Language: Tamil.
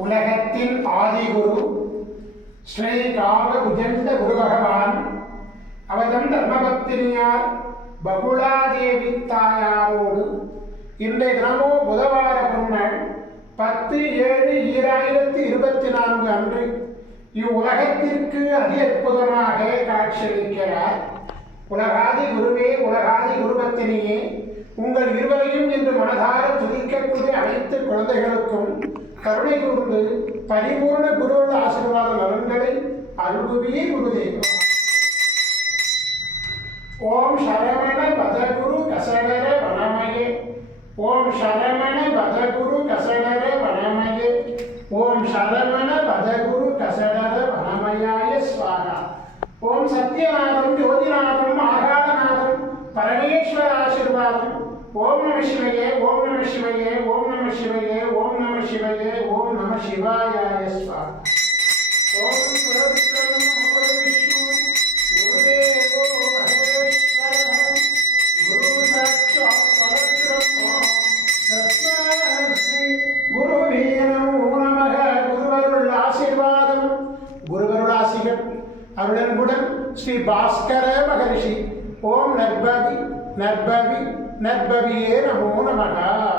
உலகத்தின் ஆதிகுரு ஸ்ரீ கால உஜந்த குரு பகவான் அவதம் தர்மபத்தினியார் பகுலாதேவி தாயாரோடு இன்றைய தினமோ புதவார பொருள் 10/7/2024 அன்று இவ்வுலகத்திற்கு அதி அற்புதமாக காட்சியளிக்கிறார். உலகாதி குருவே, உலகாதி குருபத்தினியே, உங்கள் இருவரையும் இன்று மனதார துதிக்கக்கூடிய அனைத்து குழந்தைகளுக்கும் கருணை கூர்ந்து பரிபூர்ண குருவோட ஆசீர்வாத நலன்களை அருள்புவியே குருதேவா. ஓம் சரவண பதகுரு கசடர வனமயே, ஓம் சரவண பதகுரு கசடர வனமயே, ஓம் சரவண பதகுரு கசடர வனமயாய ஸ்வாகா. ஓம் சத்யநாதம் ஜோதிநாதம் ஆகாரநாதம் பரமேஸ்வர ஆசீர்வாதம். ஓம் நம சிவயே, ஓம் நம சிவயே, ஓம் நம சிவயே, ஓம் நம சிவயே, ஓம் நம சிவாயாய ஸ்வாகா. ஓம் அருளன்புடன் ஸ்ரீ பாஸ்கர மகரிஷி. ஓம் நற்பவி நற்பவி நற்பவியே நமோ நமக.